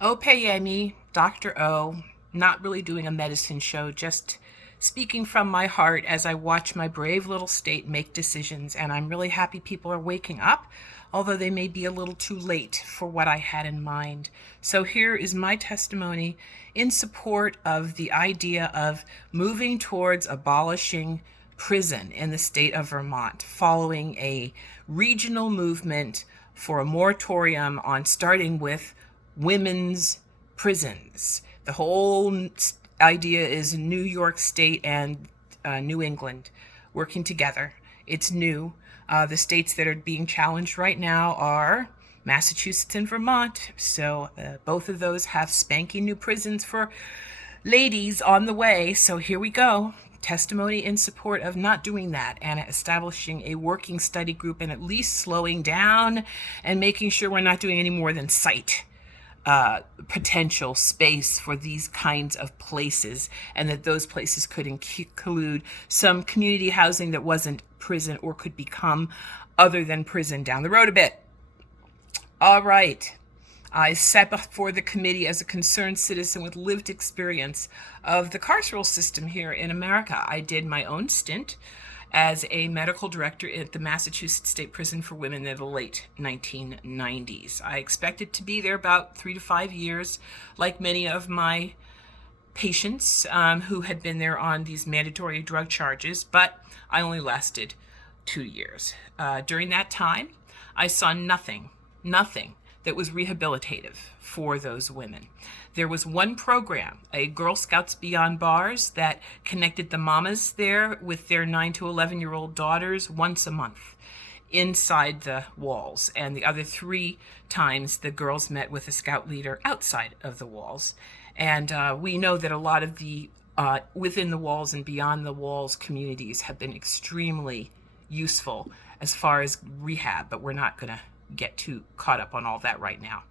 Opeyemi, Dr. O, not really doing a medicine show, just speaking from my heart as I watch my brave little state make decisions. And I'm really happy people are waking up, although they may be a little too late for what I had in mind. So here is my testimony in support of the idea of moving towards abolishing prison in the state of Vermont, following a regional movement for a moratorium on starting with women's prisons. The whole idea is New York State and New England working together. It's new. The states that are being challenged right now are Massachusetts and Vermont. So both of those have spanking new prisons for ladies on the way. So here we go. Testimony in support of not doing that and establishing a working study group and at least slowing down and making sure we're not doing any more than cite potential space for these kinds of places, and that those places could include some community housing that wasn't prison or could become other than prison down the road a bit. All right. I sat before the committee as a concerned citizen with lived experience of the carceral system here in America. I did my own stint as a medical director at the Massachusetts State Prison for Women in the late 1990s. I expected to be there about 3 to 5 years, like many of my patients who had been there on these mandatory drug charges, but I only lasted 2 years. During that time, I saw nothing that was rehabilitative for those women. There was one program, a Girl Scouts Beyond Bars, that connected the mamas there with their 9 to 11-year-old daughters once a month inside the walls. And the other 3 times the girls met with a scout leader outside of the walls. And we know that a lot of the within the walls and beyond the walls communities have been extremely useful as far as rehab, but we're not going to get too caught up on all that right now.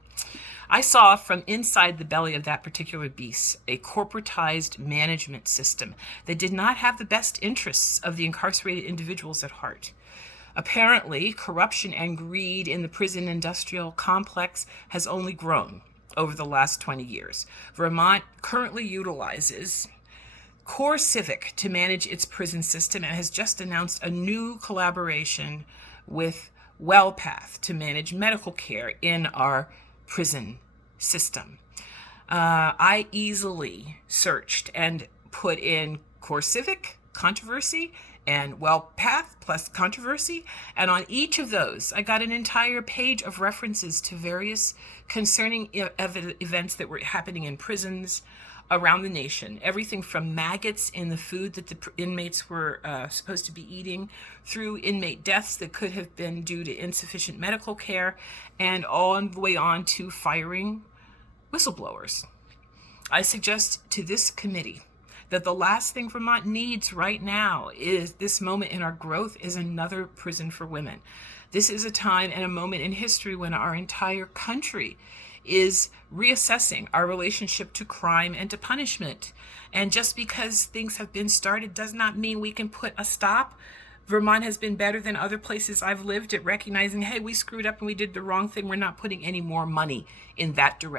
I saw from inside the belly of that particular beast a corporatized management system that did not have the best interests of the incarcerated individuals at heart. Apparently, corruption and greed in the prison industrial complex has only grown over the last 20 years. Vermont currently utilizes Core Civic to manage its prison system and has just announced a new collaboration with WellPath to manage medical care in our prison system. I easily searched and put in Core Civic, controversy, and WellPath plus controversy. And on each of those, I got an entire page of references to various concerning events that were happening in prisons around the nation. Everything from maggots in the food that the inmates were supposed to be eating, through inmate deaths that could have been due to insufficient medical care, and all the way on to firing whistleblowers. I suggest to this committee that the last thing Vermont needs right now is this moment in our growth is another prison for women. This is a time and a moment in history when our entire country is reassessing our relationship to crime and to punishment. And just because things have been started does not mean we can put a stop. Vermont has been better than other places I've lived at recognizing, hey, we screwed up and we did the wrong thing. We're not putting any more money in that direction.